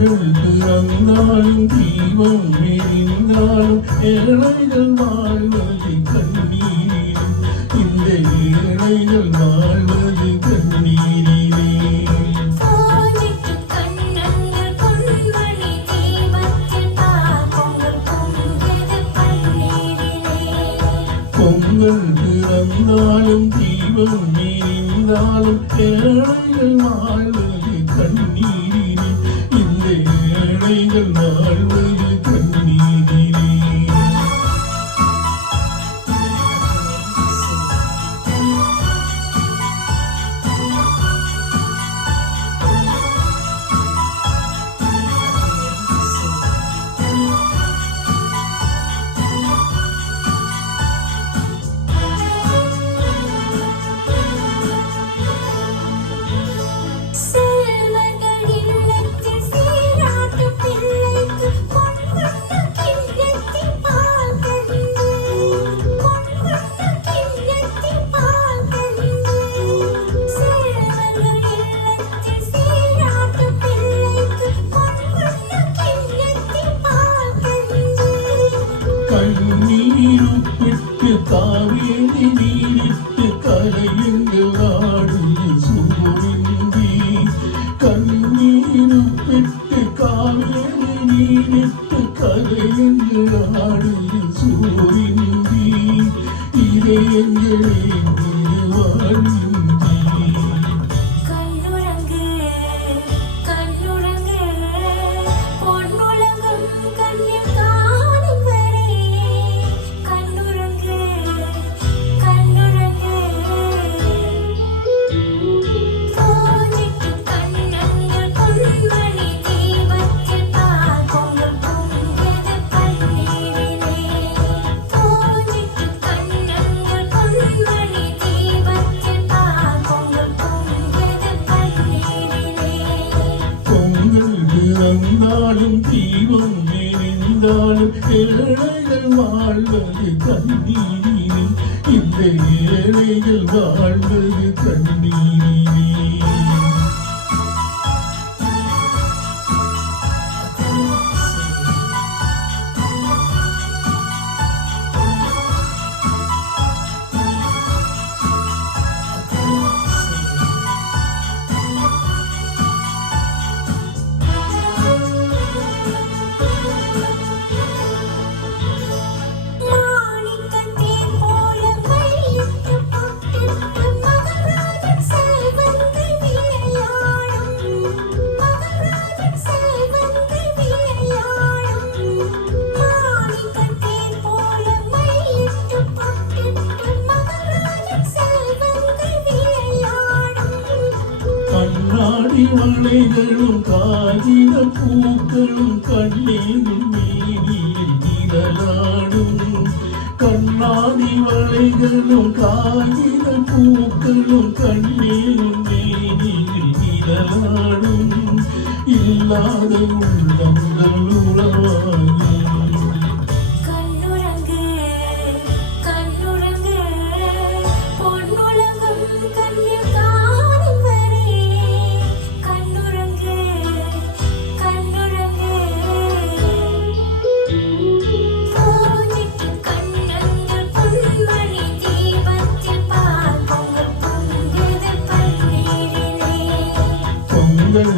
பொங்கல் பிறந்தாலும் தீபம் எரிந்தாலும் ஏழைகள் வாழ்வது கண்ணீரில். இந்த ஏழைகள் வாழ்வது கண்ணீரிலே. பொங்கல் பிறந்தாலும் தீபம் எரிந்தாலும் ஏழைகள் வாழ்வது கண்ணீரிலே. இந்த ஏழைகள் வாழ்வது கண்ணீரிலே. கண்ணீருப்பிட்டு காவேரி நீரிட்டு கரையுங்கள் ஆடுது சூரிந்தி. கண்ணீருப்பிட்டு காவேரி நீரிட்டு கரையுங்கள் ஆடுது சூரிந்தி. இதயங்களே வாழ்ந்தி. பிறந்தாலும் தீபம் எரிந்தாலும் ஏழைகள் வாழ்வது கண்ணீரிலே. இந்த ஏழைகள் வாழ்வது கண்ணீரிலே. கண்ணாடி வளைகளும் காகித பூக்களும் கண்ணீரும் மேனியில் நிழலாடும். கண்ணாடி வளைகளும் காகித பூக்களும் கண்ணீரும் மேனியில் நிழலாடும். இல்லாத உள்ளங்கள் உறவாகி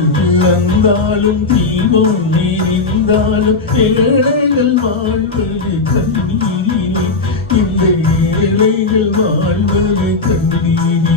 பிறந்தாலும் தீபம் எரிந்தாலும் ஏழைகள் வாழ்வது கண்ணீரிலே. இந்த ஏழைகள் வாழ்வது கண்ணீரிலே.